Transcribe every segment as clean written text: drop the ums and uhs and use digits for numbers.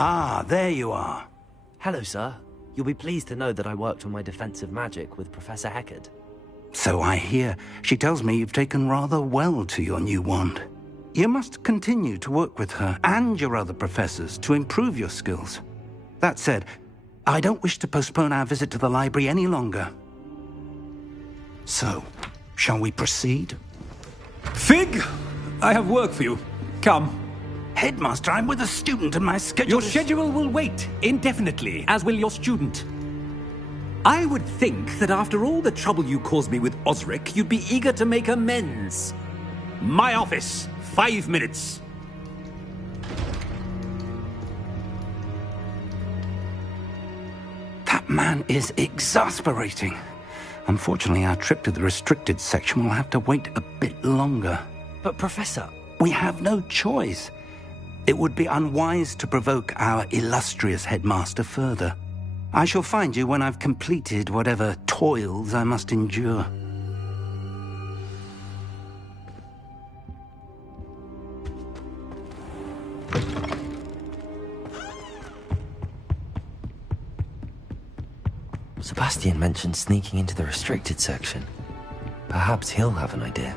Ah, there you are. Hello, sir. You'll be pleased to know that I worked on my defensive magic with Professor Heckard. So I hear. She tells me you've taken rather well to your new wand. You must continue to work with her and your other professors to improve your skills. That said, I don't wish to postpone our visit to the library any longer. So, shall we proceed? Fig! I have work for you. Come. Headmaster, I'm with a student and my schedule Your schedule will wait indefinitely, as will your student. I would think that after all the trouble you caused me with Osric, you'd be eager to make amends. My office, 5 minutes. That man is exasperating. Unfortunately, our trip to the restricted section will have to wait a bit longer. But, Professor... We have no choice. It would be unwise to provoke our illustrious headmaster further. I shall find you when I've completed whatever toils I must endure. Sebastian mentioned sneaking into the restricted section. Perhaps he'll have an idea.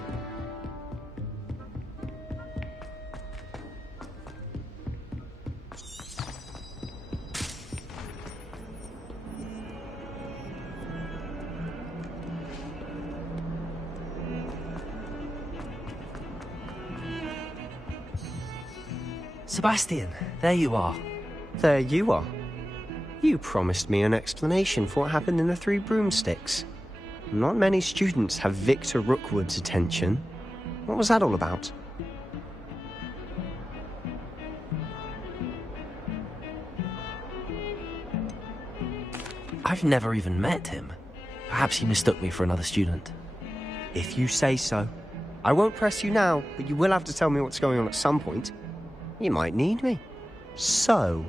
Sebastian, there you are. There you are. You promised me an explanation for what happened in the Three Broomsticks. Not many students have Victor Rookwood's attention. What was that all about? I've never even met him. Perhaps he mistook me for another student. If you say so. I won't press you now, but you will have to tell me what's going on at some point. You might need me. So,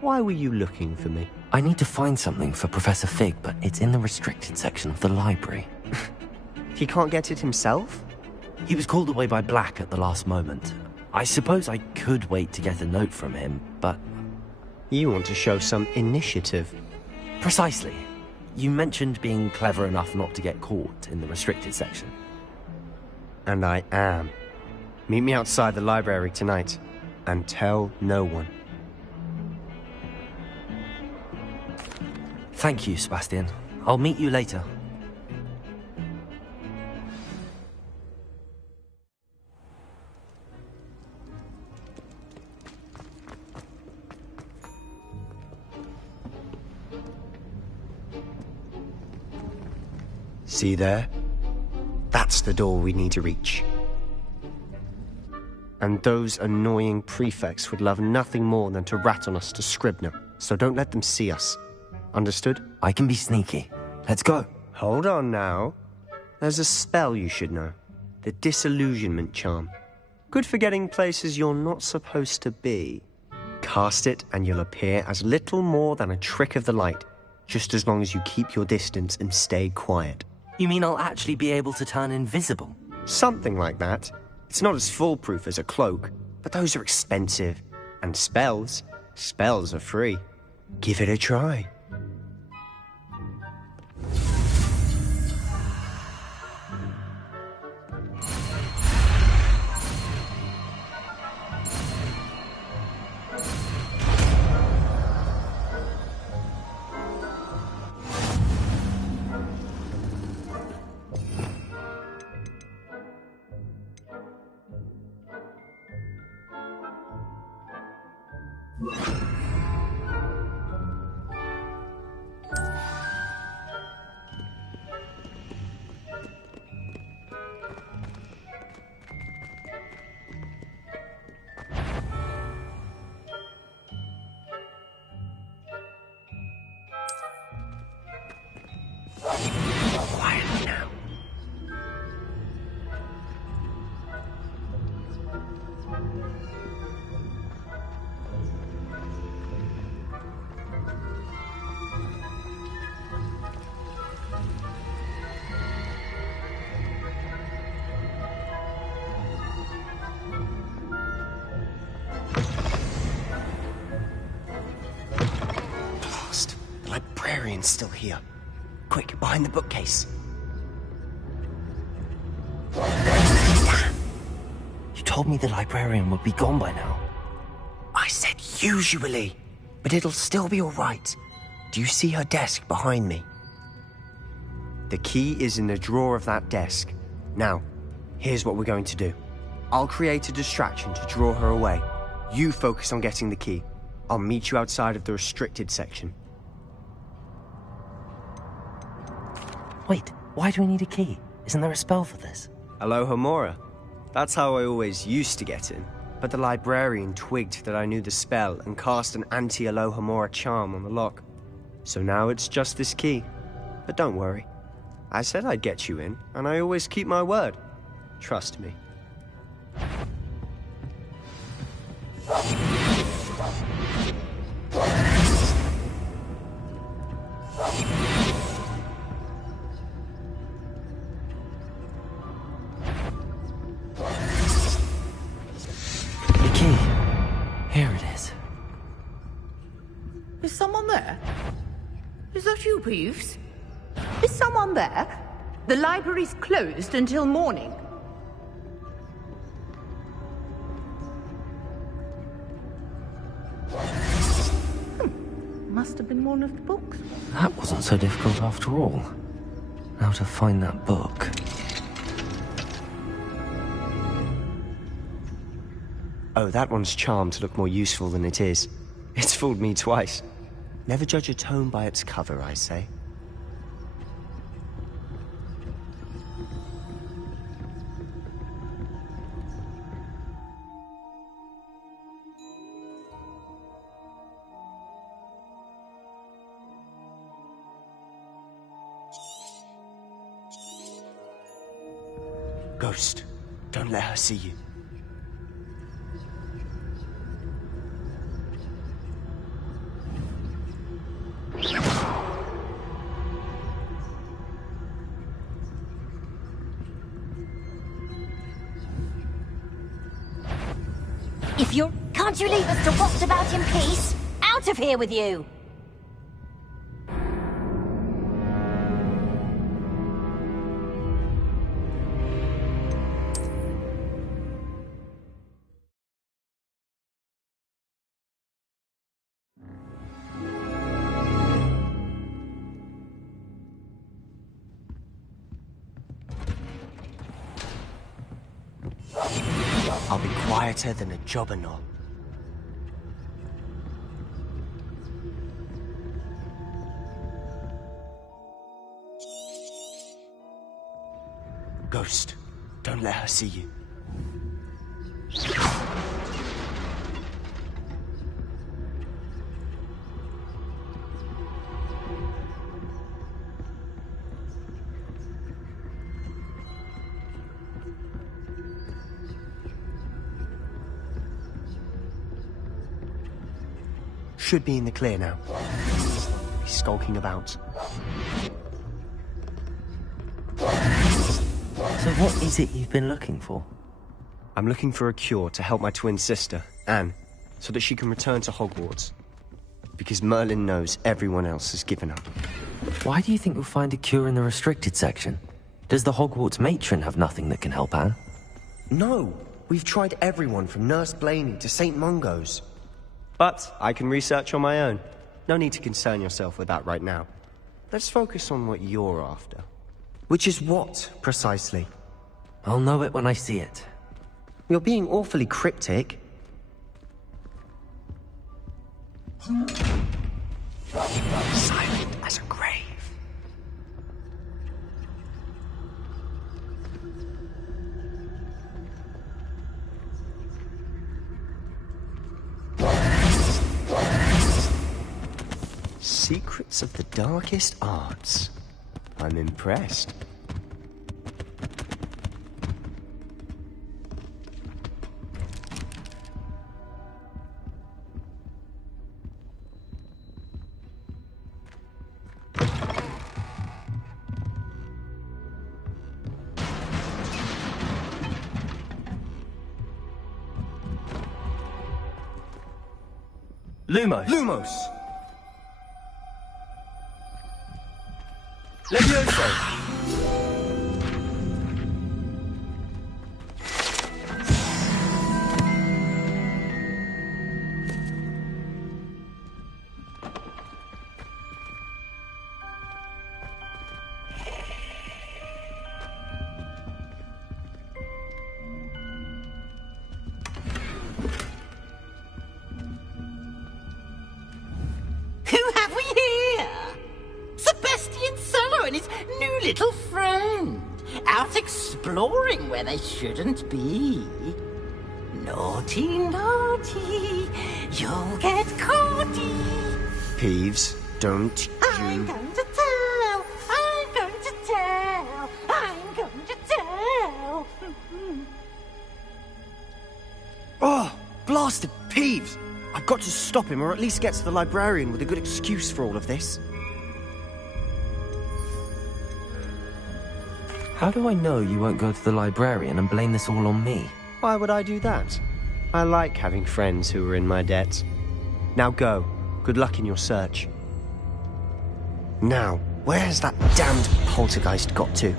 why were you looking for me? I need to find something for Professor Fig, but it's in the restricted section of the library. He can't get it himself? He was called away by Black at the last moment. I suppose I could wait to get a note from him, but... You want to show some initiative. Precisely. You mentioned being clever enough not to get caught in the restricted section. And I am. Meet me outside the library tonight, and tell no one. Thank you, Sebastian. I'll meet you later. See there? That's the door we need to reach. And those annoying prefects would love nothing more than to rat on us to Scribner, so don't let them see us. Understood? I can be sneaky. Let's go. Hold on now. There's a spell you should know. The Disillusionment Charm. Good for getting places you're not supposed to be. Cast it and you'll appear as little more than a trick of the light, just as long as you keep your distance and stay quiet. You mean I'll actually be able to turn invisible? Something like that. It's not as foolproof as a cloak, but those are expensive. And spells are free. Give it a try. Quiet now. librarian's still here. Quick, behind the bookcase. Damn! You told me the librarian would be gone by now. I said usually, but it'll still be all right. Do you see her desk behind me? The key is in the drawer of that desk. Now, here's what we're going to do. I'll create a distraction to draw her away. You focus on getting the key. I'll meet you outside of the restricted section. Wait, why do we need a key? Isn't there a spell for this? Alohomora. That's how I always used to get in. But the librarian twigged that I knew the spell and cast an anti-Alohomora charm on the lock. So now it's just this key. But don't worry. I said I'd get you in, and I always keep my word. Trust me. The key. Here it is. Is someone there? Is that you, Peeves? Is someone there? The library's closed until morning. Must have been one of the books. That wasn't so difficult after all. Now to find that book. Oh, that one's charmed to look more useful than it is. It's fooled me twice. Never judge a tome by its cover, I say. Ghost, don't let her see you. If you're... Can't you leave us to waft about in peace? Out of here with you! I'll be quieter than a jobberknoll. Ghost, don't let her see you. Should be in the clear now. He's skulking about. So what is it you've been looking for? I'm looking for a cure to help my twin sister, Anne, so that she can return to Hogwarts. Because Merlin knows everyone else has given up. Why do you think we'll find a cure in the restricted section? Does the Hogwarts matron have nothing that can help Anne? No! We've tried everyone from Nurse Blaney to St. Mungo's. But I can research on my own. No need to concern yourself with that right now. Let's focus on what you're after. Which is what, precisely? I'll know it when I see it. You're being awfully cryptic. Silent as a grave. Secrets of the darkest arts. I'm impressed. Lumos! Lumos! Levioso! Who have we here? Sebastian Solo and his new little friend. Out exploring where they shouldn't be. Naughty, naughty. You'll get caughty. Peeves, don't I'm you... going to tell. I'm going to tell. I'm going to tell. Oh, blasted Peeves! I've got to stop him, or at least get to the librarian with a good excuse for all of this. How do I know you won't go to the librarian and blame this all on me? Why would I do that? I like having friends who are in my debt. Now go. Good luck in your search. Now, where's that damned poltergeist got to?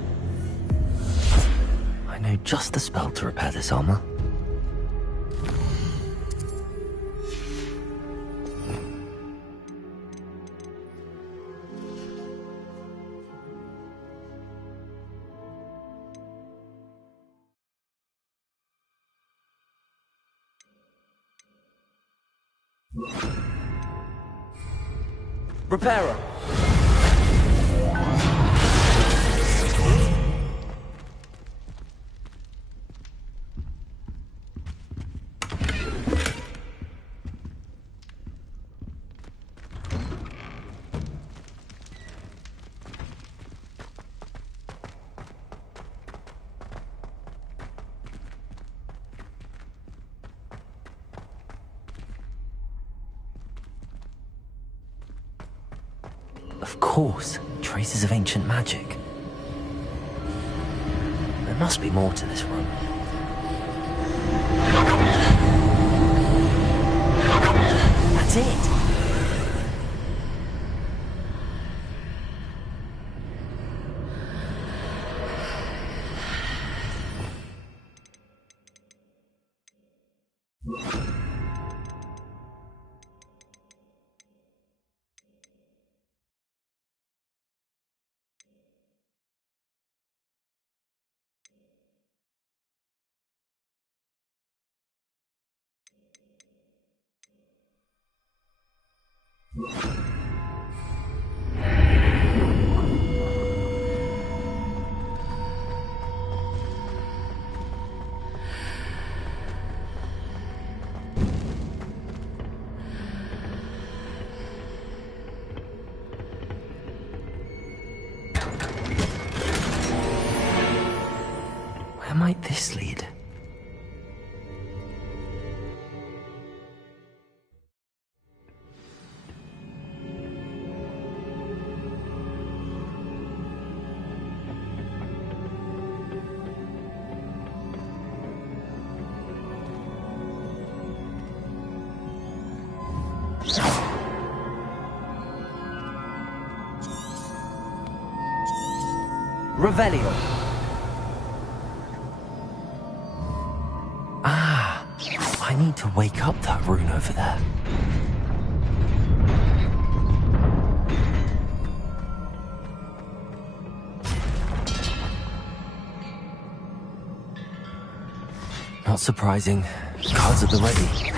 I know just the spell to repair this armor. Repairer! Of course, traces of ancient magic. There must be more to this room. That's it! Where might this lead? Revelio. Ah, I need to wake up that rune over there. Not surprising. Cards at the ready.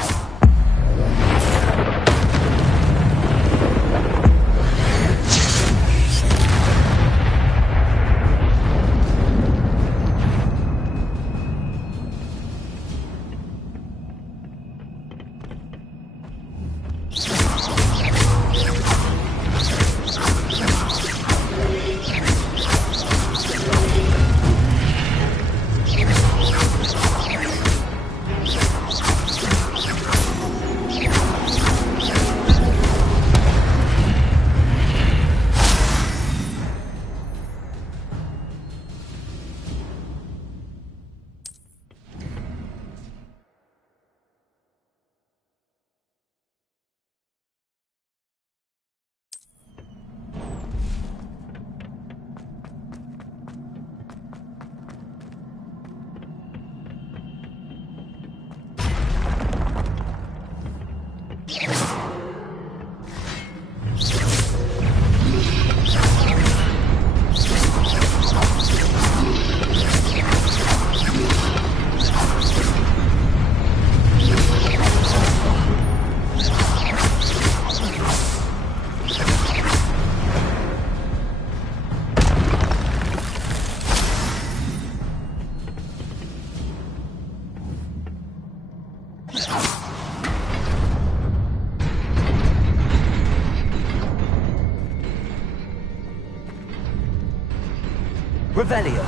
Revelio.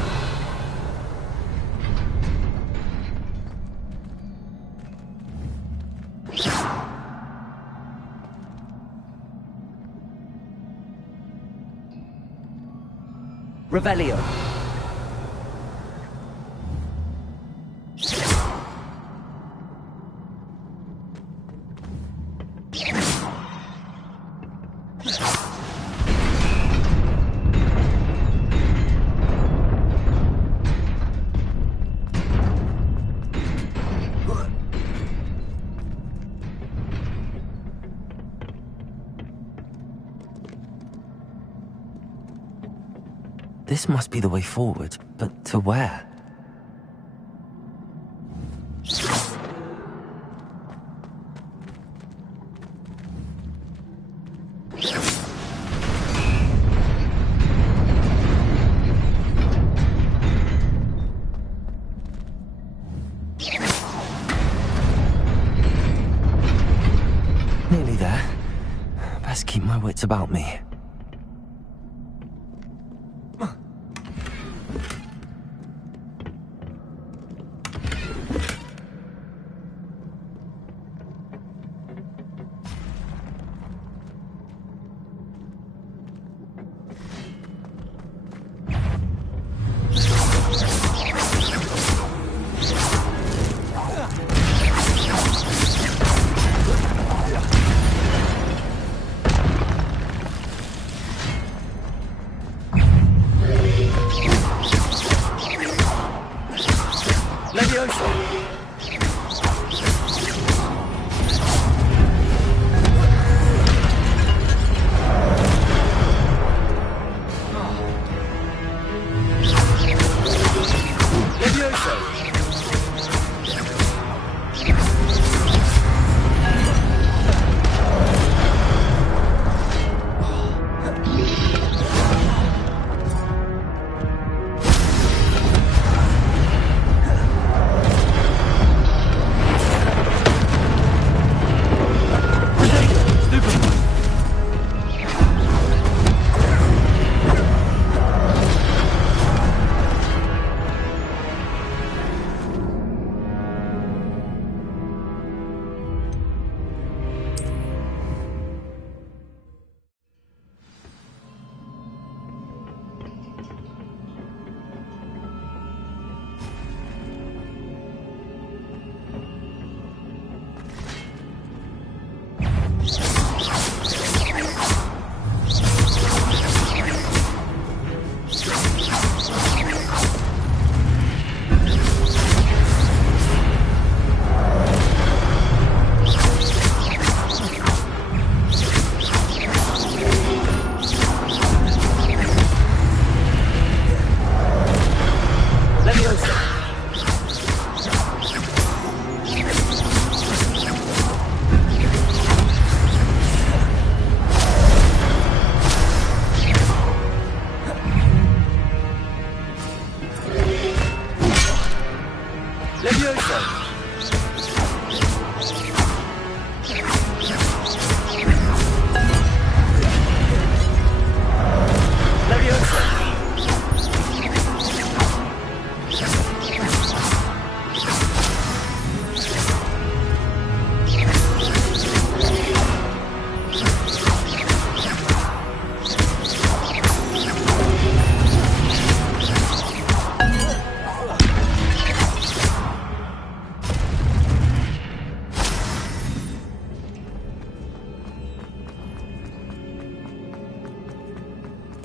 Revelio. This must be the way forward, but to where? Nearly there. Best keep my wits about me.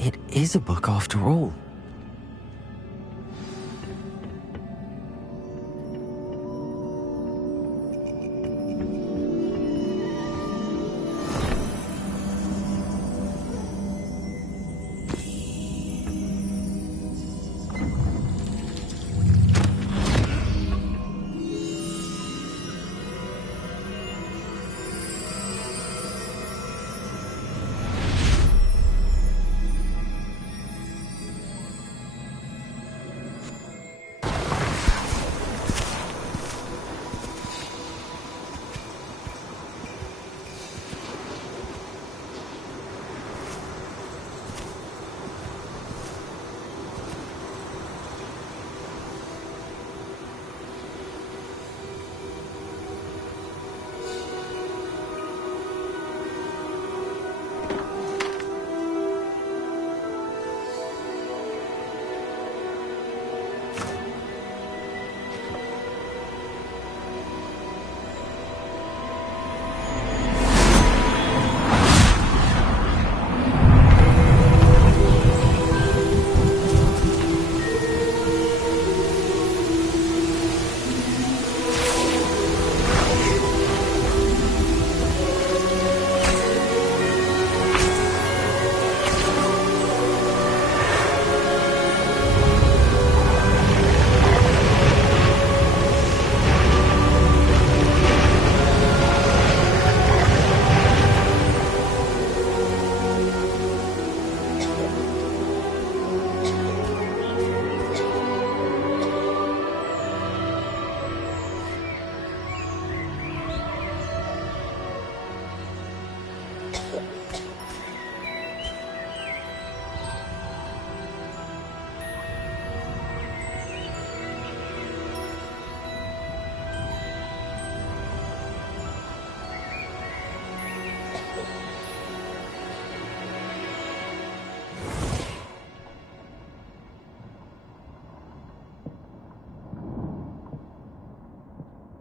It is a book after all.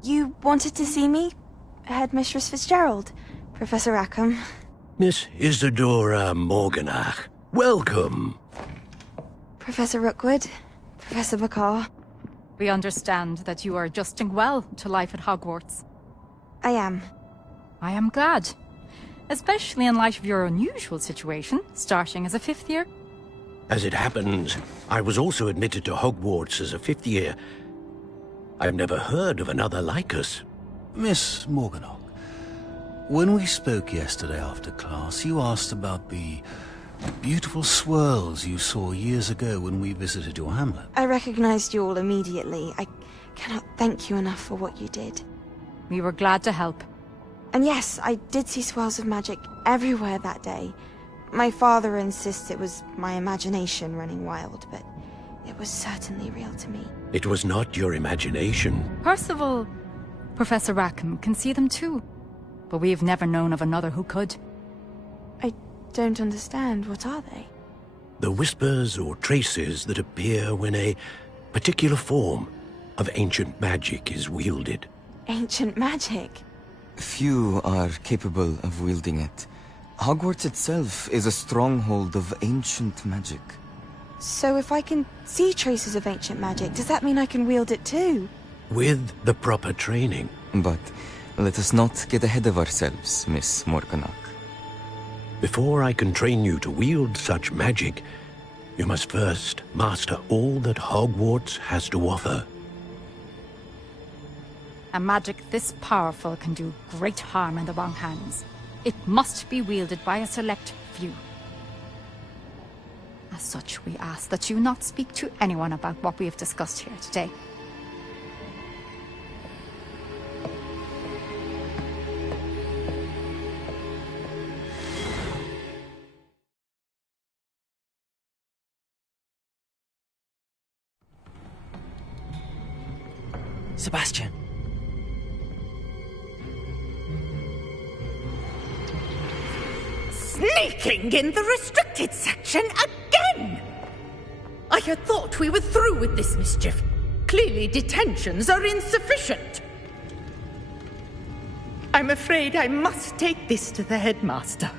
You wanted to see me? Headmistress Fitzgerald, Professor Rackham. Miss Isadora Morganach, welcome. Professor Rookwood, Professor Bakar. We understand that you are adjusting well to life at Hogwarts. I am. I am glad. Especially in light of your unusual situation, starting as a 5th year. As it happens, I was also admitted to Hogwarts as a 5th year. I've never heard of another like us. Miss Morganach, when we spoke yesterday after class, you asked about the beautiful swirls you saw years ago when we visited your hamlet. I recognized you all immediately. I cannot thank you enough for what you did. We were glad to help. And yes, I did see swirls of magic everywhere that day. My father insists it was my imagination running wild, but it was certainly real to me. It was not your imagination. Percival, Professor Rackham can see them too. But we have never known of another who could. I don't understand. What are they? The whispers or traces that appear when a particular form of ancient magic is wielded. Ancient magic? Few are capable of wielding it. Hogwarts itself is a stronghold of ancient magic. So if I can see traces of ancient magic, does that mean I can wield it too? With the proper training. But let us not get ahead of ourselves, Miss Morganach. Before I can train you to wield such magic, you must first master all that Hogwarts has to offer. A magic this powerful can do great harm in the wrong hands. It must be wielded by a select few. As such, we ask that you not speak to anyone about what we have discussed here today. Sebastian. Sneaking in the restricted section again! I had thought we were through with this mischief. Clearly detentions are insufficient. I'm afraid I must take this to the headmaster.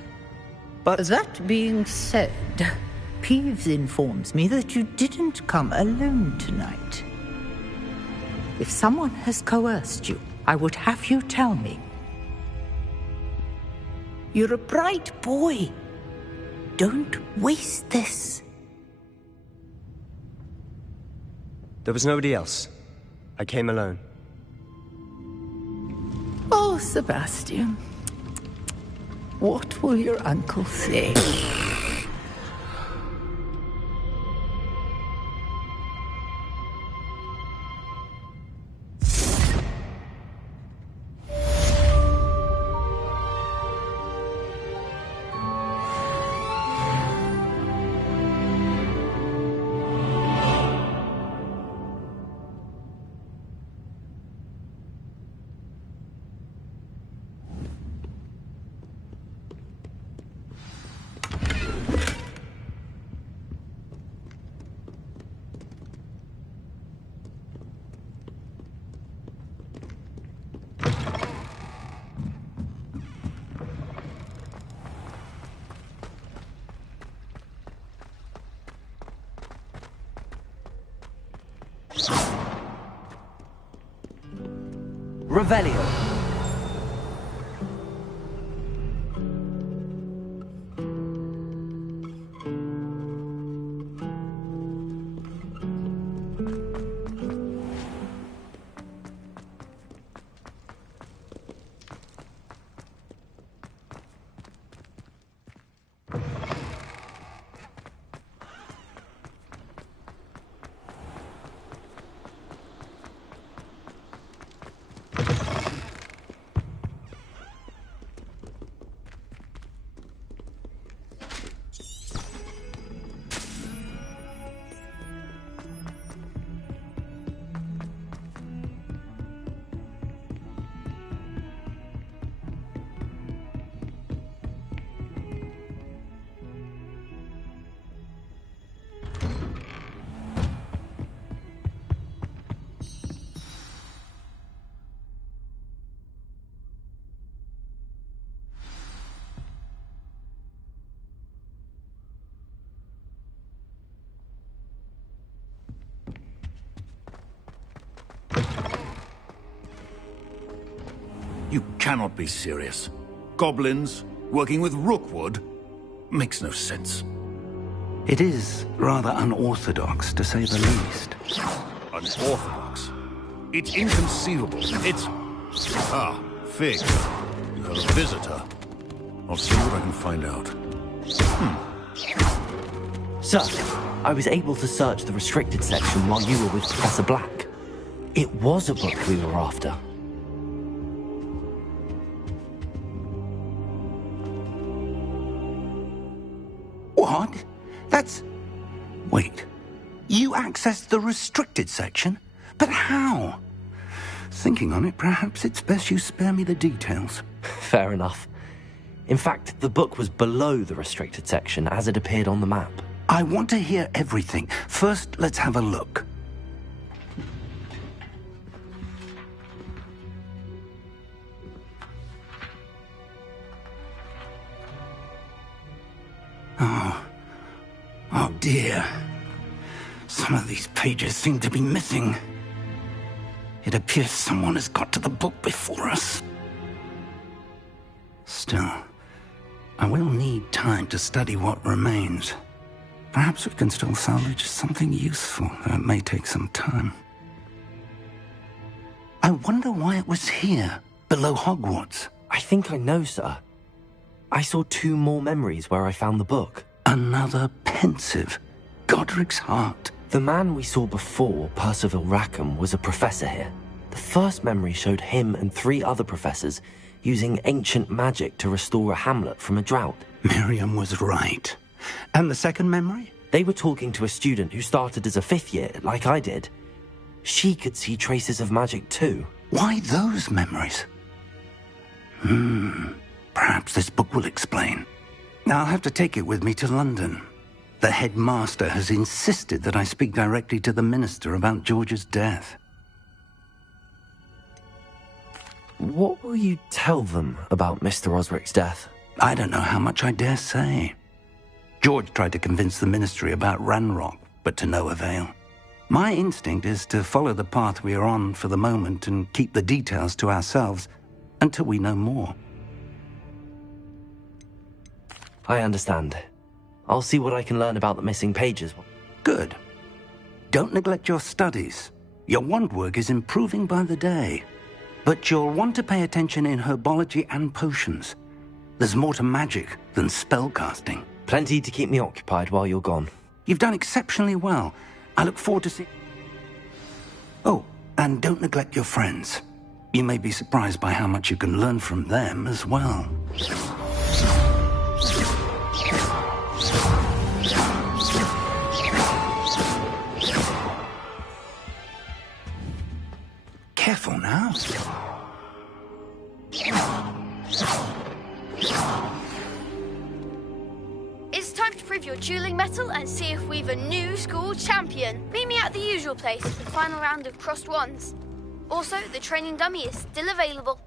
But that being said, Peeves informs me that you didn't come alone tonight. If someone has coerced you, I would have you tell me. You're a bright boy. Don't waste this. there was nobody else. I came alone. Oh, Sebastian. What will your uncle say? Revelio. You cannot be serious. Goblins working with Rookwood makes no sense. It is rather unorthodox, to say the least. Unorthodox? It's inconceivable. It's... Ah, Fig. You have a visitor. I'll see what I can find out. Sir, I was able to search the restricted section while you were with Professor Black. It was a book we were after. What? That's... Wait. You accessed the restricted section? But how? Thinking on it, perhaps it's best you spare me the details. Fair enough. In fact, the book was below the restricted section as it appeared on the map. I want to hear everything. First, let's have a look. Oh dear. Some of these pages seem to be missing. It appears someone has got to the book before us. Still, I will need time to study what remains. Perhaps we can still salvage something useful, though it may take some time. I wonder why it was here, below Hogwarts. I think I know, sir. I saw 2 more memories where I found the book. Another pensive. Godric's heart. The man we saw before, Percival Rackham, was a professor here. The first memory showed him and 3 other professors using ancient magic to restore a hamlet from a drought. Miriam was right. And the second memory? They were talking to a student who started as a 5th year, like I did. She could see traces of magic too. Why those memories? Perhaps this book will explain. I'll have to take it with me to London. The headmaster has insisted that I speak directly to the minister about George's death. What will you tell them about Mr. Osric's death? I don't know how much I dare say. George tried to convince the ministry about Ranrock, but to no avail. My instinct is to follow the path we are on for the moment and keep the details to ourselves until we know more. I understand. I'll see what I can learn about the missing pages. Good. Don't neglect your studies. Your wand work is improving by the day. But you'll want to pay attention in herbology and potions. There's more to magic than spellcasting. Plenty to keep me occupied while you're gone. You've done exceptionally well. I look forward to seeing... Oh, and don't neglect your friends. You may be surprised by how much you can learn from them as well. Careful now. It's time to prove your dueling mettle and see if we've a new school champion. Meet me at the usual place for the final round of crossed wands. Also, the training dummy is still available.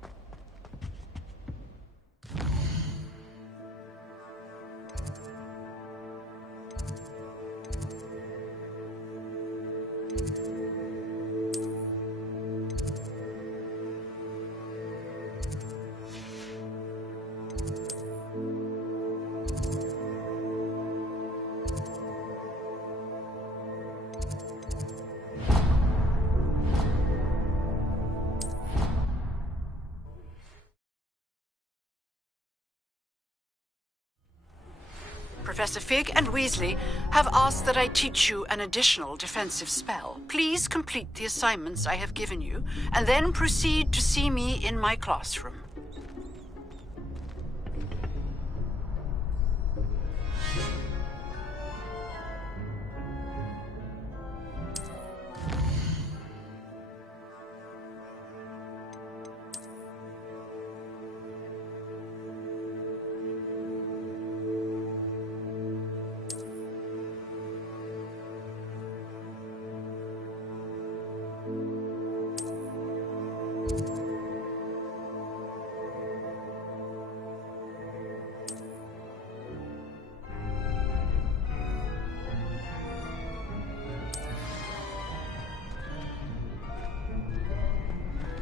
Professor Fig and Weasley have asked that I teach you an additional defensive spell. Please complete the assignments I have given you, and then proceed to see me in my classroom.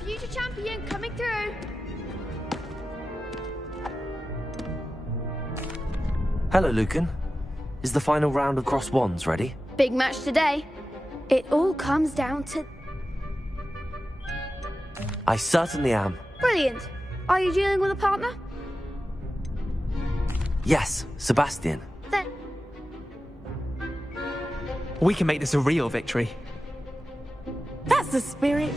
Future champion coming through. Hello, Lucan. Is the final round of Cross Wands ready? Big match today. It all comes down to... I certainly am. Brilliant. Are you dealing with a partner? Yes, Sebastian. Then... We can make this a real victory. That's the spirit.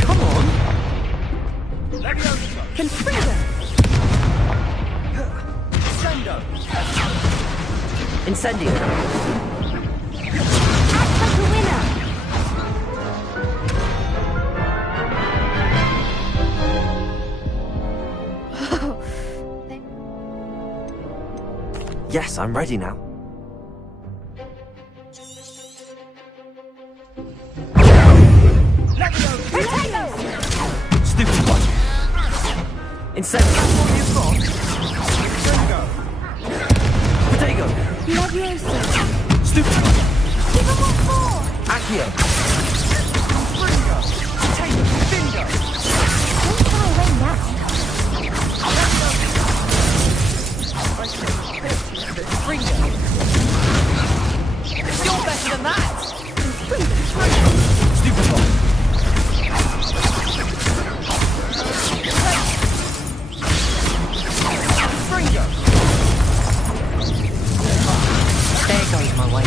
Come on! Confringo! Incendio! Act like a winner! Yes, I'm ready now. Stupid one! Incendio! Potato! Leviosa! Stupid! Give him what for! Accio! Don't fly away now. You're better than that! Stupid one! There goes my way.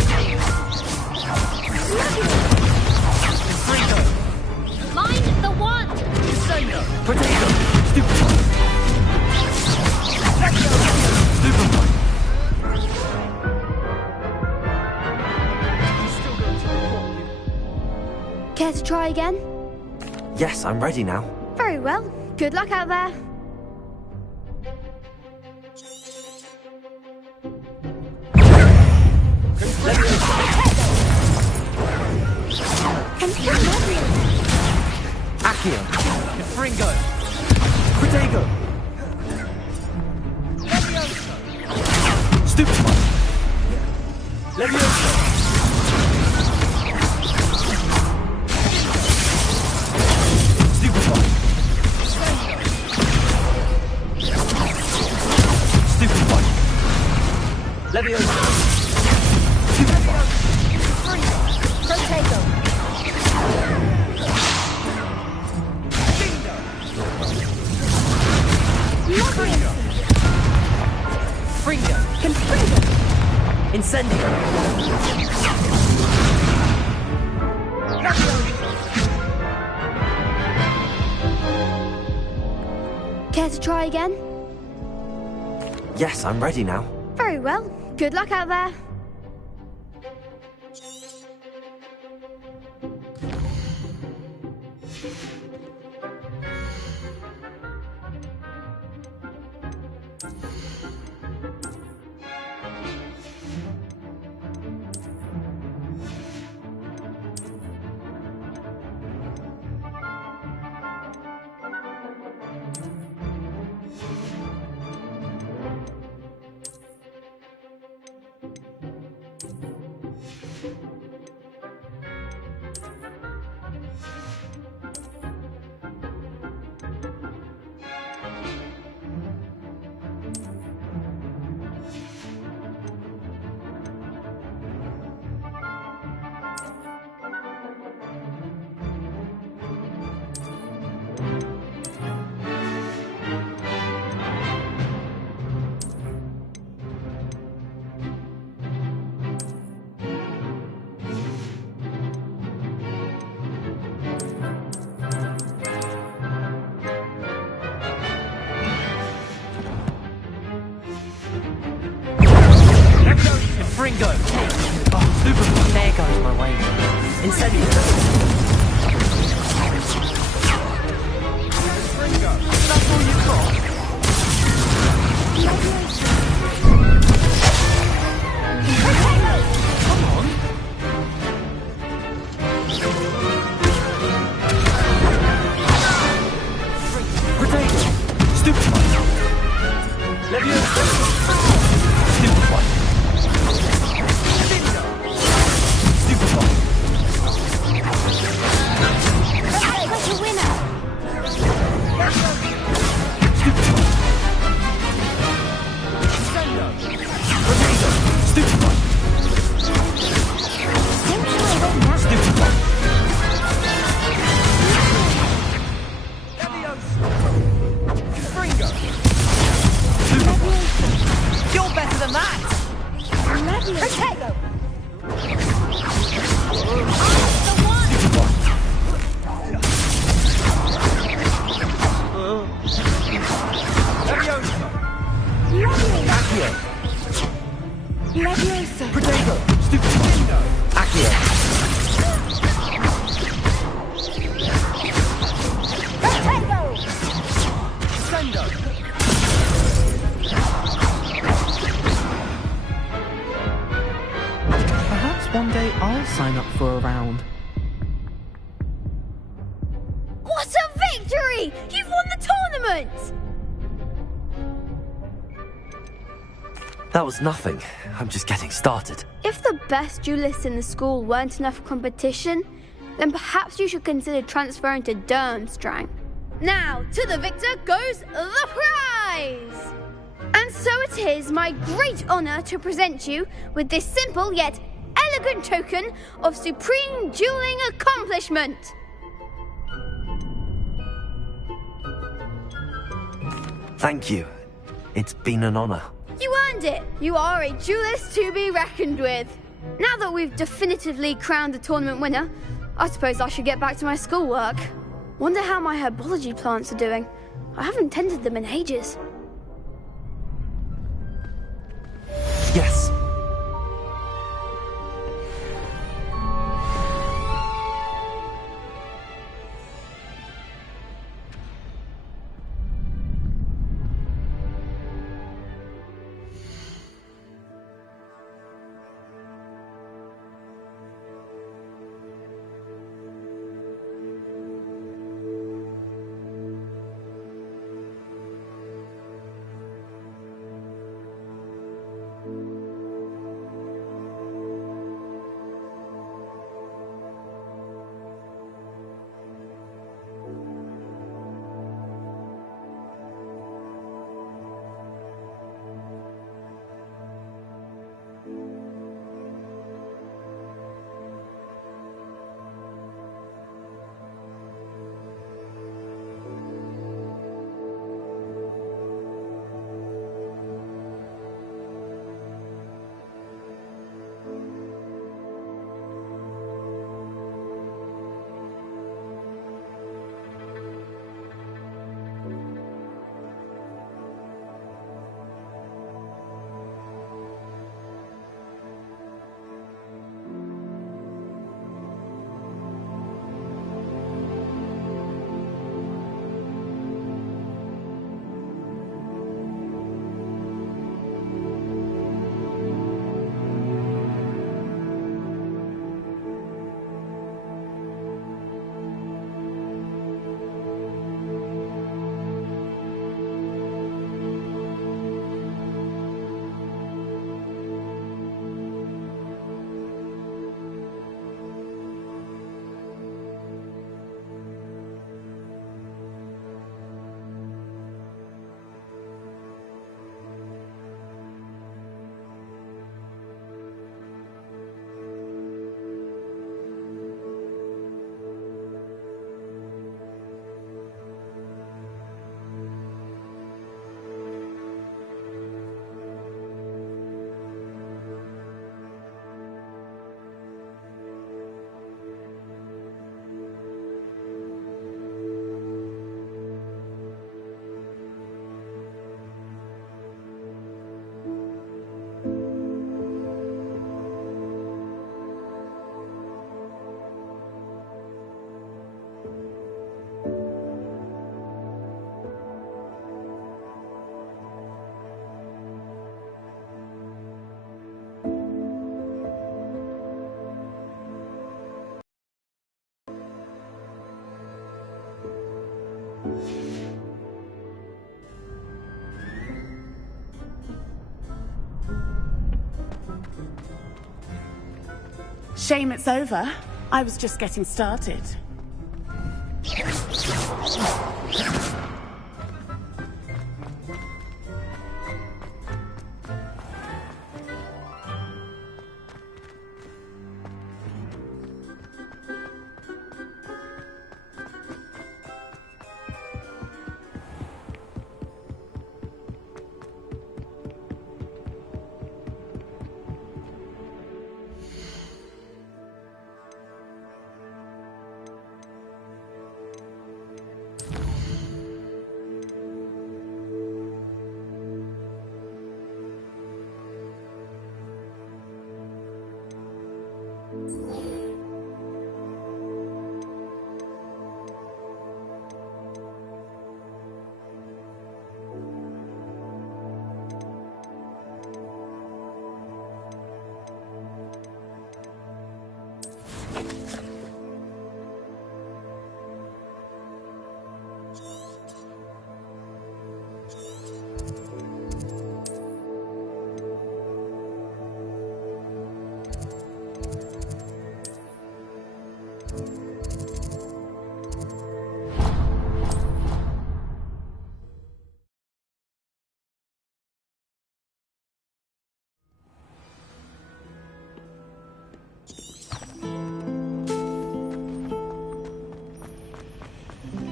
Mind the wand! Potato! Stupid one! Stupid one! Care to try again? Yes, I'm ready now. Very well. Good luck out there. Accio! Confringo! Potato! Stupid one! Leviosa! Stupid one! Stupid one! Leviosa! Stupid one! Potato! Fringo! Confringo! Incendio! Care to try again? Yes, I'm ready now. Very well. Good luck out there. Fringo! Oh, stupid one! There goes my way. Incendio! That's all you've got? Come on! Stupid one. Stupid one. Fringo. Stupid one. You're better than that. Potato. Stupid one. Accio. Leviosa. Potato. Stupid one. Accio. Potato. Sendo. Perhaps one day I'll sign up for a round. What a victory! You've won the tournament! That was nothing. I'm just getting started. If the best duelists in the school weren't enough competition, then perhaps you should consider transferring to Durmstrang. Now, to the victor goes the prize! And so it is my great honour to present you with this simple yet elegant token of supreme dueling accomplishment. Thank you. It's been an honor. You earned it! You are a duelist to be reckoned with. Now that we've definitively crowned the tournament winner, I suppose I should get back to my schoolwork. Wonder how my herbology plants are doing. I haven't tended them in ages. Yes. Shame it's over. I was just getting started.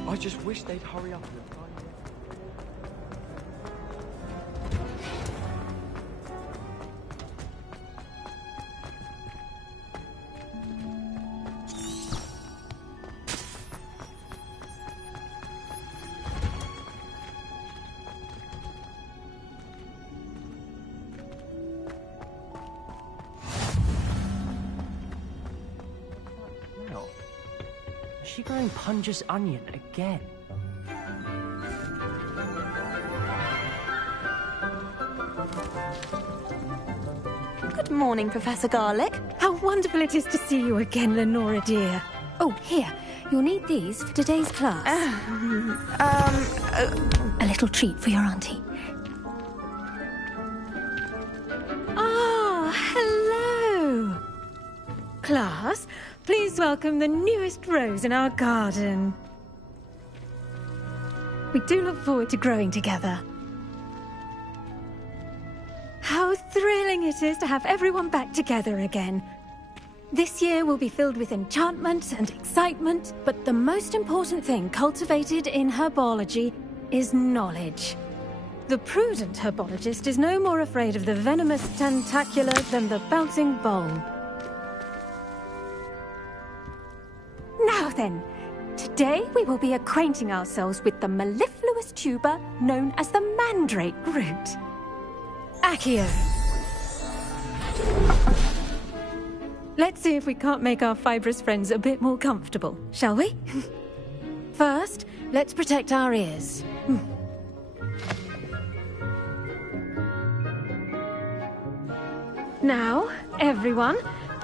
I just wish they'd hurry up and apply. Is she growing Punja's onion again? Good morning, Professor Garlic. How wonderful it is to see you again, Lenora dear. Oh, here. You'll need these for today's class. A little treat for your auntie. Ah, hello. Class, please welcome the newest rose in our garden. We do look forward to growing together. How thrilling it is to have everyone back together again. This year will be filled with enchantment and excitement, but the most important thing cultivated in herbology is knowledge. The prudent herbologist is no more afraid of the venomous tentacula than the bouncing bulb. Now then, today we will be acquainting ourselves with the mellifluous tuber known as the mandrake root. Accio. Let's see if we can't make our fibrous friends a bit more comfortable, shall we? First, let's protect our ears. Now, everyone,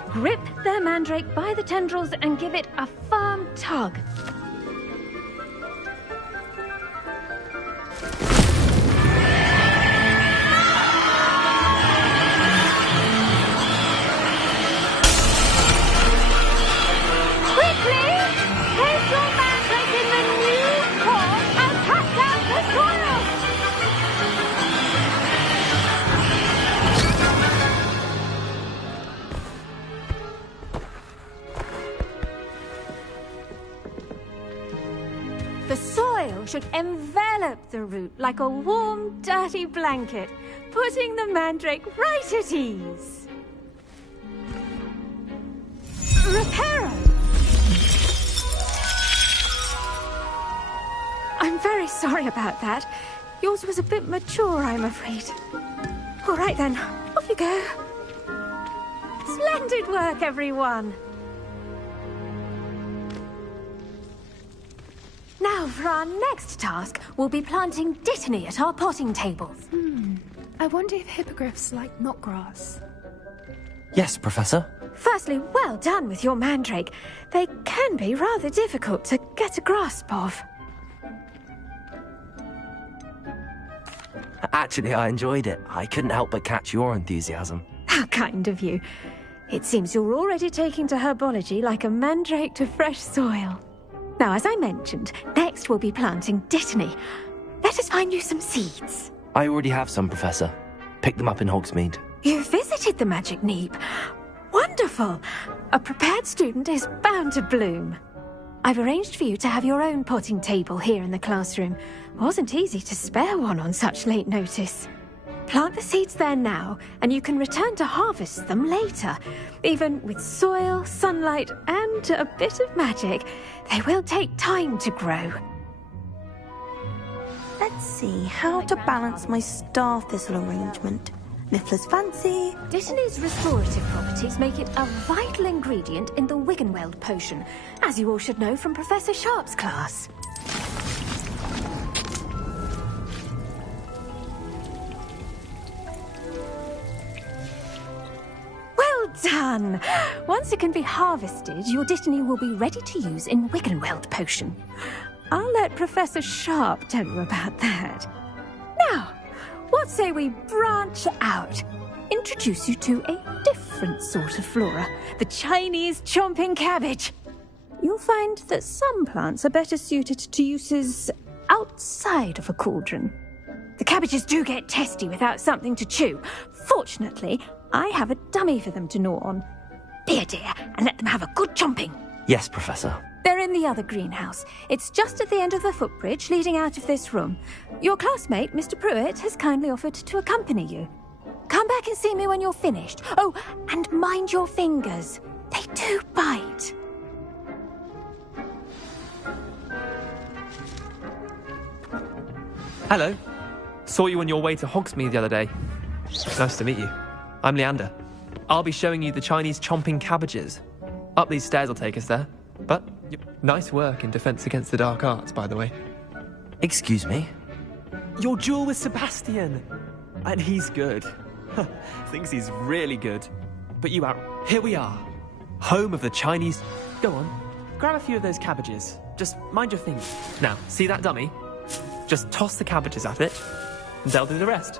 grip their mandrake by the tendrils and give it a firm tug. The soil should envelop the root like a warm, dirty blanket, putting the mandrake right at ease. Reparo! I'm very sorry about that. Yours was a bit mature, I'm afraid. All right then, off you go. Splendid work, everyone. Now, for our next task, we'll be planting dittany at our potting tables. I wonder if hippogriffs like knotgrass. Yes, Professor. Firstly, well done with your mandrake. They can be rather difficult to get a grasp of. Actually, I enjoyed it. I couldn't help but catch your enthusiasm. How kind of you. It seems you're already taking to herbology like a mandrake to fresh soil. Now, as I mentioned, next we'll be planting dittany. Let us find you some seeds. I already have some, Professor. Picked them up in Hogsmeade. You visited the Magic Neep. Wonderful. A prepared student is bound to bloom. I've arranged for you to have your own potting table here in the classroom. Wasn't easy to spare one on such late notice. Plant the seeds there now, and you can return to harvest them later. Even with soil, sunlight, and a bit of magic, they will take time to grow. Let's see how to balance my star thistle arrangement. Miffler's fancy. Dittany's restorative properties make it a vital ingredient in the Wiggenweld potion, as you all should know from Professor Sharp's class. Well done! Once it can be harvested, your Dittany will be ready to use in Wiggenweld potion. I'll let Professor Sharp tell you about that. Now, what say we branch out? Introduce you to a different sort of flora, the Chinese chomping cabbage. You'll find that some plants are better suited to uses outside of a cauldron. The cabbages do get testy without something to chew. Fortunately, I have a dummy for them to gnaw on. Be a dear and let them have a good chomping. Yes, Professor. They're in the other greenhouse. It's just at the end of the footbridge leading out of this room. Your classmate, Mr. Pruitt, has kindly offered to accompany you. Come back and see me when you're finished. Oh, and mind your fingers. They do bite. Hello. Saw you on your way to Hogsmeade the other day. Nice to meet you. I'm Leander. I'll be showing you the Chinese chomping cabbages. Up these stairs will take us there. But nice work in Defense Against the Dark Arts, by the way. Excuse me? Your duel with Sebastian. And he's good. Thinks he's really good. But you out. Here we are. Home of the Chinese... Go on. Grab a few of those cabbages. Just mind your fingers. Now, see that dummy? Just toss the cabbages at it, and they'll do the rest.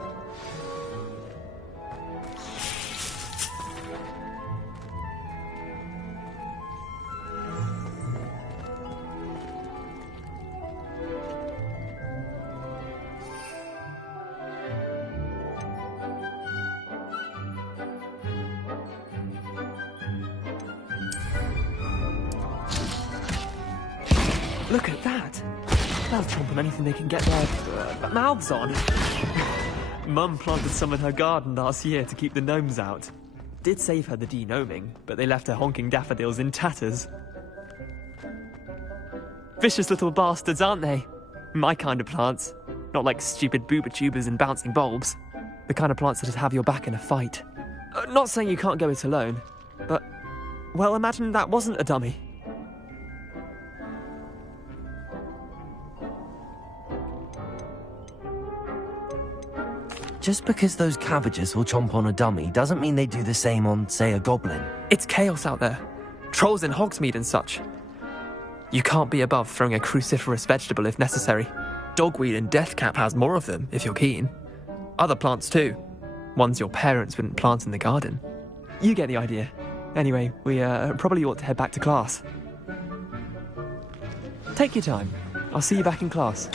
Look at that! They'll chomp on anything they can get their mouths on. Mum planted some in her garden last year to keep the gnomes out. Did save her the de-gnoming, but they left her honking daffodils in tatters. Vicious little bastards, aren't they? My kind of plants. Not like stupid booba tubers and bouncing bulbs. The kind of plants that'd have your back in a fight. Not saying you can't go it alone, but... Well, imagine that wasn't a dummy. Just because those cabbages will chomp on a dummy doesn't mean they do the same on, say, a goblin. It's chaos out there. Trolls in Hogsmeade and such. You can't be above throwing a cruciferous vegetable if necessary. Dogweed and deathcap has more of them, if you're keen. Other plants too. Ones your parents wouldn't plant in the garden. You get the idea. Anyway, we probably ought to head back to class. Take your time. I'll see you back in class.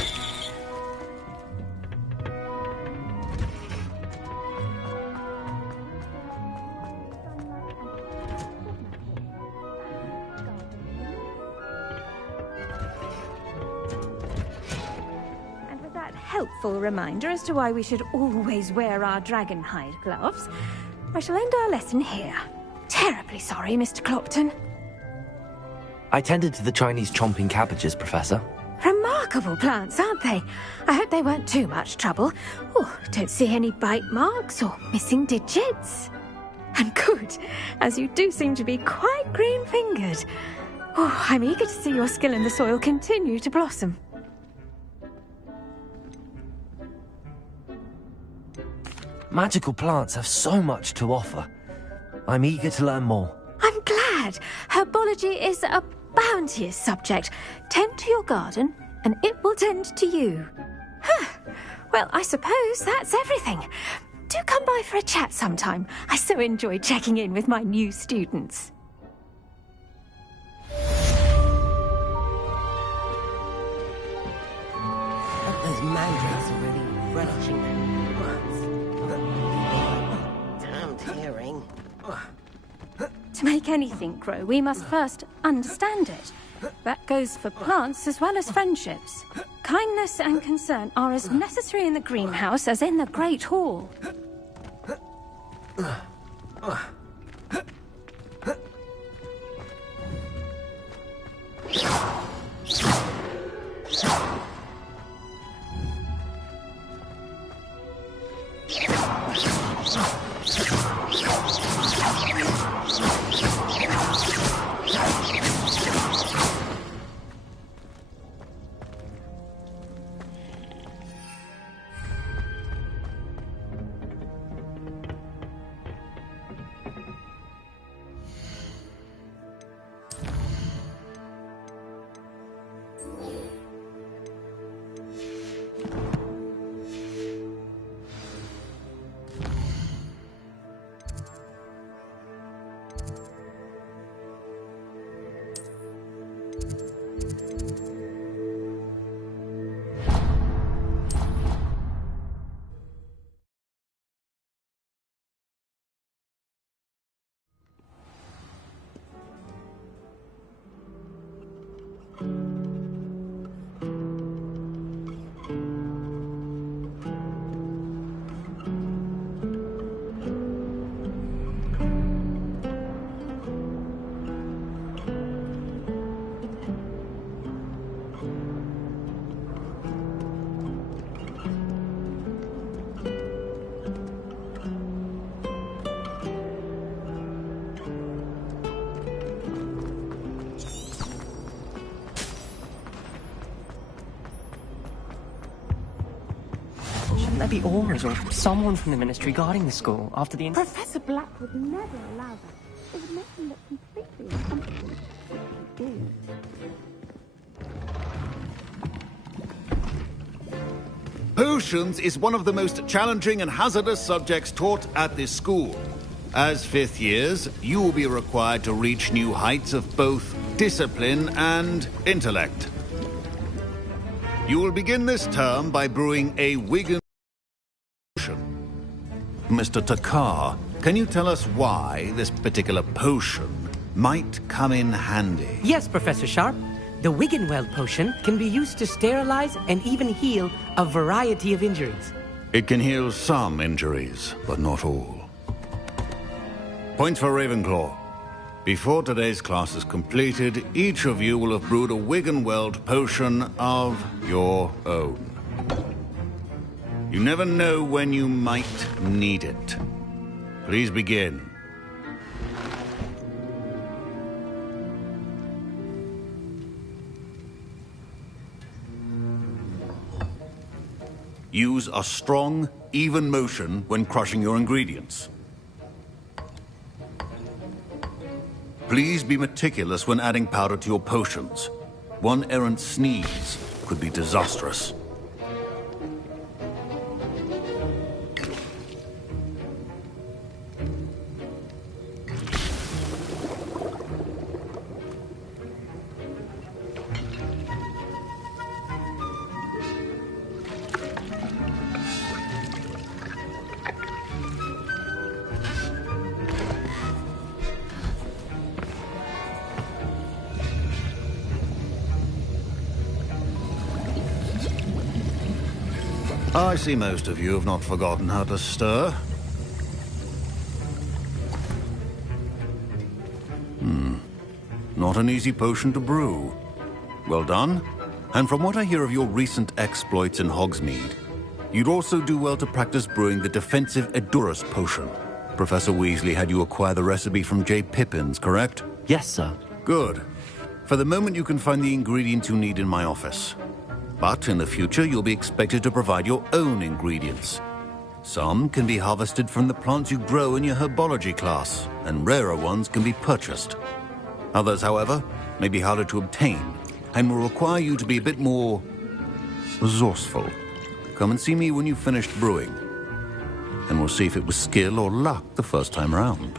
Helpful reminder as to why we should always wear our dragon hide gloves, I shall end our lesson here. Terribly sorry, Mr. Clopton. I tended to the Chinese chomping cabbages, Professor. Remarkable plants, aren't they? I hope they weren't too much trouble. Oh, don't see any bite marks or missing digits. And good, as you do seem to be quite green-fingered. Oh, I'm eager to see your skill in the soil continue to blossom. Magical plants have so much to offer. I'm eager to learn more. I'm glad. Herbology is a bounteous subject. Tend to your garden, and it will tend to you. Well, I suppose that's everything. Do come by for a chat sometime. I so enjoy checking in with my new students. Those mandrakes are really relishing their damned hearing. To make anything grow, we must first understand it. That goes for plants as well as friendships. Kindness and concern are as necessary in the greenhouse as in the Great Hall. Shouldn't there be aurors or someone from the Ministry guarding the school after the... Professor Black would never allow that. It would make him look completely incompetent. Potions is one of the most challenging and hazardous subjects taught at this school. As fifth years, you will be required to reach new heights of both discipline and intellect. You will begin this term by brewing a Wigan potion. Mr. Takar, can you tell us why this particular potion might come in handy? Yes, Professor Sharp. The Wiggenweld potion can be used to sterilize and even heal a variety of injuries. It can heal some injuries, but not all. Point for Ravenclaw. Before today's class is completed, each of you will have brewed a Wiggenweld potion of your own. You never know when you might need it. Please begin. Use a strong, even motion when crushing your ingredients. Please be meticulous when adding powder to your potions. One errant sneeze could be disastrous. I see most of you have not forgotten how to stir. Not an easy potion to brew. Well done. And from what I hear of your recent exploits in Hogsmeade, you'd also do well to practice brewing the defensive Edurus potion. Professor Weasley had you acquire the recipe from J. Pippins, correct? Yes, sir. Good. For the moment, you can find the ingredients you need in my office. But in the future, you'll be expected to provide your own ingredients. Some can be harvested from the plants you grow in your herbology class, and rarer ones can be purchased. Others, however, may be harder to obtain, and will require you to be a bit more resourceful. Come and see me when you've finished brewing, and we'll see if it was skill or luck the first time round.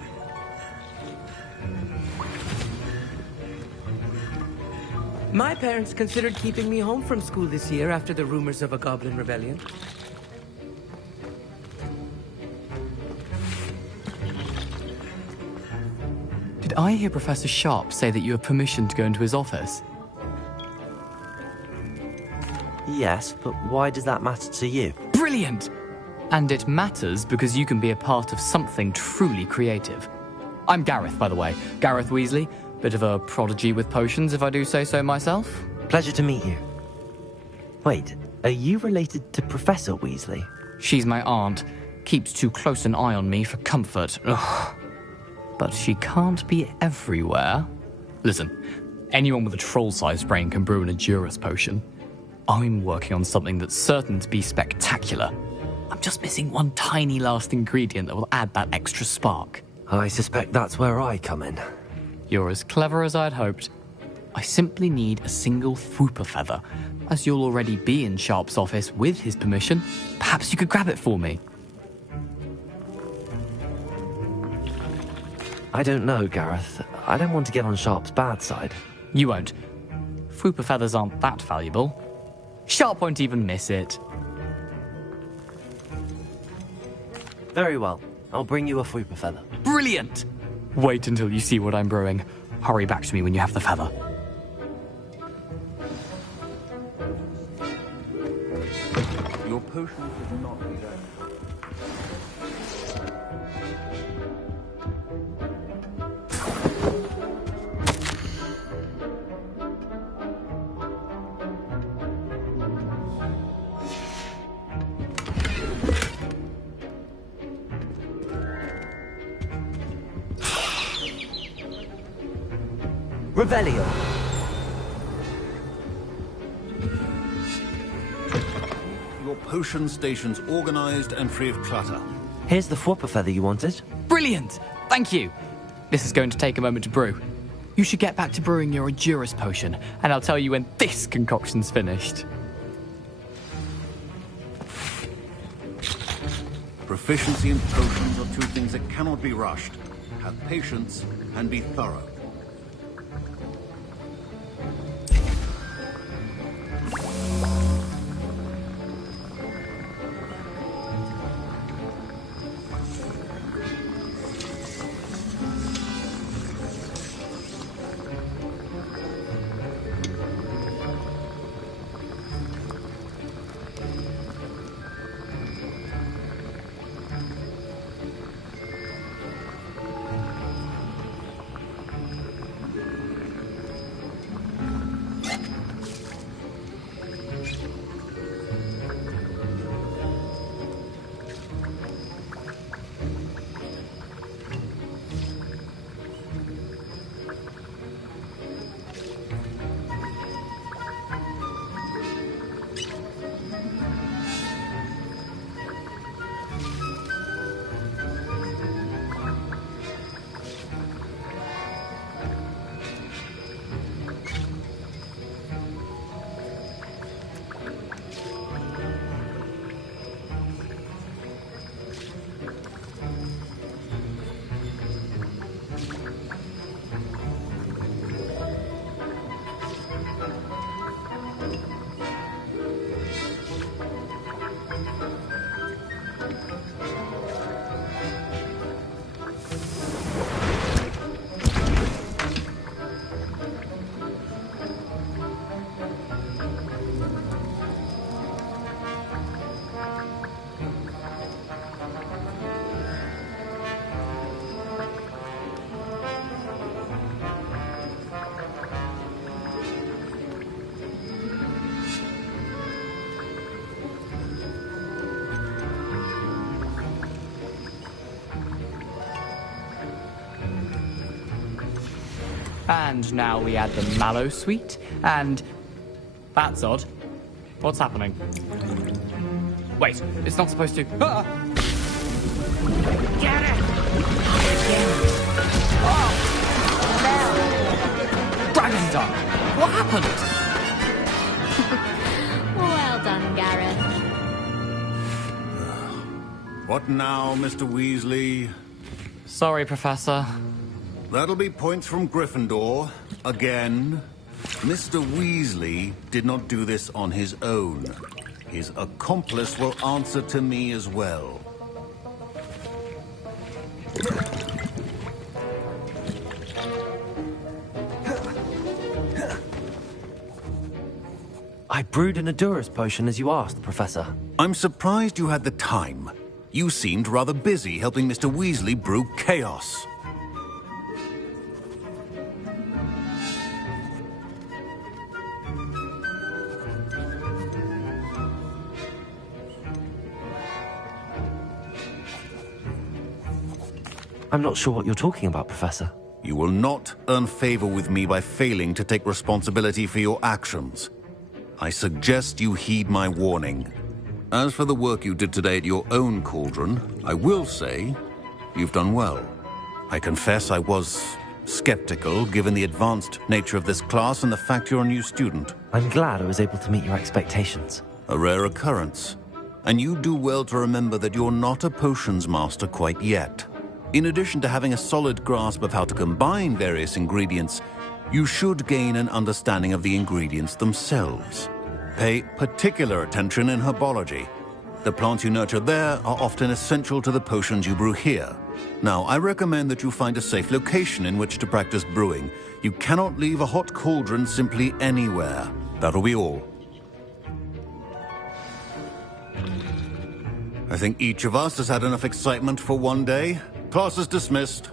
My parents considered keeping me home from school this year after the rumors of a goblin rebellion. Did I hear Professor Sharp say that you have permission to go into his office? Yes, but why does that matter to you? Brilliant! And it matters because you can be a part of something truly creative. I'm Gareth, by the way. Gareth Weasley. Bit of a prodigy with potions, if I do say so myself. Pleasure to meet you. Wait, are you related to Professor Weasley? She's my aunt. Keeps too close an eye on me for comfort. Ugh. But she can't be everywhere. Listen, anyone with a troll-sized brain can brew an Edurus potion. I'm working on something that's certain to be spectacular. I'm just missing one tiny last ingredient that will add that extra spark. I suspect that's where I come in. You're as clever as I'd hoped. I simply need a single Fwooper feather. As you'll already be in Sharp's office with his permission, perhaps you could grab it for me. I don't know, Gareth. I don't want to get on Sharp's bad side. You won't. Fwooper feathers aren't that valuable. Sharp won't even miss it. Very well. I'll bring you a Fwooper feather. Brilliant! Wait until you see what I'm brewing. Hurry back to me when you have the feather. Your potion is not there. Revelio. Your potion stations organized and free of clutter. Here's the Fwopper feather you wanted. Brilliant! Thank you! This is going to take a moment to brew. You should get back to brewing your Edurus potion, and I'll tell you when this concoction's finished. Proficiency in potions are two things that cannot be rushed. Have patience and be thorough. And now we add the mallow sweet, and... That's odd. What's happening? Wait, it's not supposed to... Ah! Get it! Oh! Dragon Dog! What happened? Well done, Gareth. What now, Mr. Weasley? Sorry, Professor. That'll be points from Gryffindor. Again. Mr. Weasley did not do this on his own. His accomplice will answer to me as well. I brewed an Edurus potion as you asked, Professor. I'm surprised you had the time. You seemed rather busy helping Mr. Weasley brew chaos. I'm not sure what you're talking about, Professor. You will not earn favor with me by failing to take responsibility for your actions. I suggest you heed my warning. As for the work you did today at your own cauldron, I will say you've done well. I confess I was skeptical, given the advanced nature of this class and the fact you're a new student. I'm glad I was able to meet your expectations. A rare occurrence. And you do well to remember that you're not a potions master quite yet. In addition to having a solid grasp of how to combine various ingredients, you should gain an understanding of the ingredients themselves. Pay particular attention in herbology. The plants you nurture there are often essential to the potions you brew here. Now, I recommend that you find a safe location in which to practice brewing. You cannot leave a hot cauldron simply anywhere. That'll be all. I think each of us has had enough excitement for one day. Class is dismissed.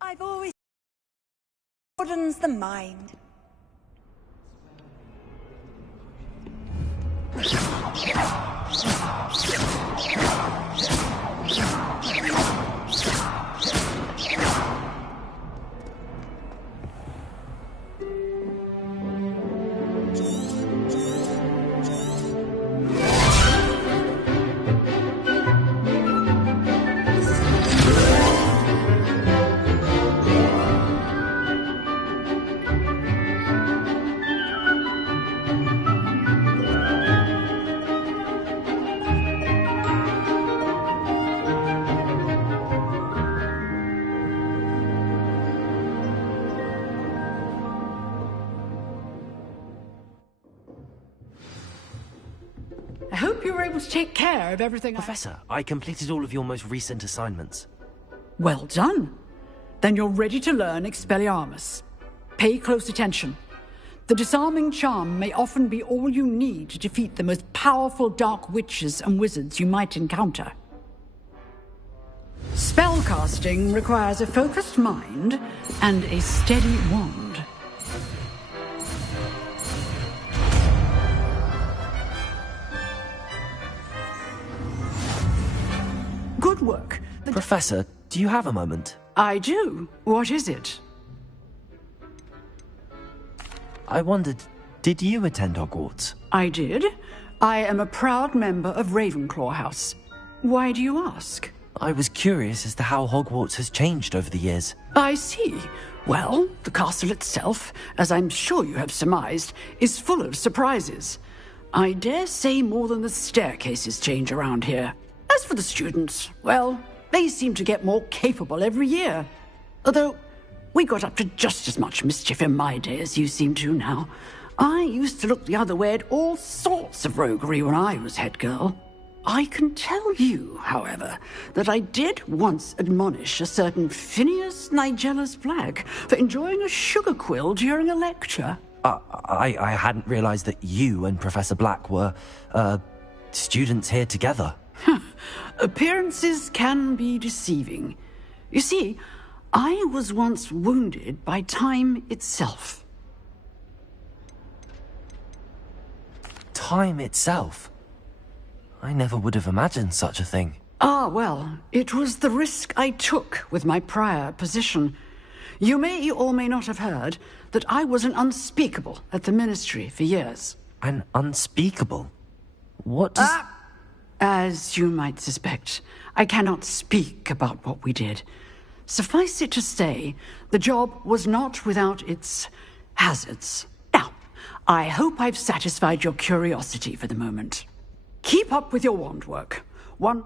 I've always broadens the mind. I hope you were able to take care of everything. Professor, I completed all of your most recent assignments. Well done. Then you're ready to learn Expelliarmus. Pay close attention. The disarming charm may often be all you need to defeat the most powerful dark witches and wizards you might encounter. Spellcasting requires a focused mind and a steady wand. Good work. Professor, do you have a moment? I do. What is it? I wondered, did you attend Hogwarts? I did. I am a proud member of Ravenclaw House. Why do you ask? I was curious as to how Hogwarts has changed over the years. I see. Well, the castle itself, as I'm sure you have surmised, is full of surprises. I dare say more than the staircases change around here. As for the students, well, they seem to get more capable every year. Although, we got up to just as much mischief in my day as you seem to now. I used to look the other way at all sorts of roguery when I was head girl. I can tell you, however, that I did once admonish a certain Phineas Nigella's Black for enjoying a sugar quill during a lecture. I hadn't realized that you and Professor Black were, students here together. Appearances can be deceiving. You see, I was once wounded by time itself. Time itself? I never would have imagined such a thing. Ah, well, it was the risk I took with my prior position. You may or may not have heard that I was an unspeakable at the Ministry for years. An unspeakable? What does... As you might suspect, I cannot speak about what we did. Suffice it to say, the job was not without its hazards. Now, I hope I've satisfied your curiosity for the moment. Keep up with your wand work. One...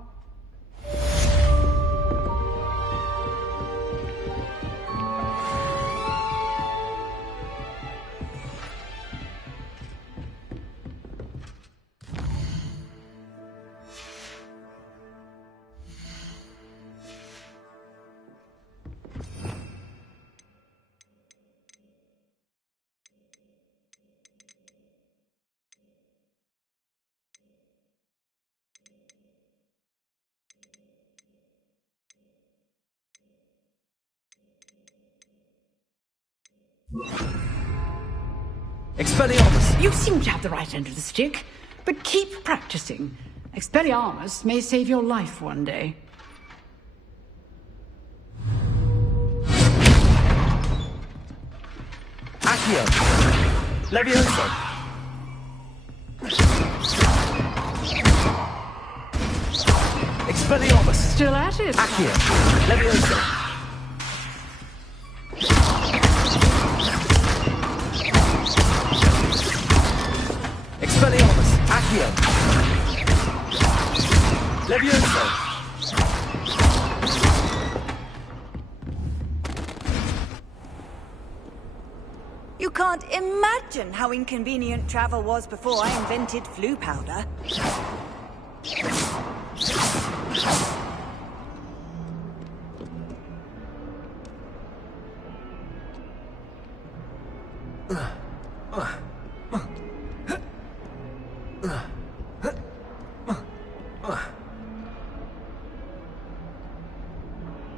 Expelliarmus! You seem to have the right end of the stick, but keep practicing. Expelliarmus may save your life one day. Accio! Levioso! Expelliarmus! Still at it? Accio! Levioso! Expelliarmus! Accio! Levioso! You can't imagine how inconvenient travel was before I invented flu powder. Ugh.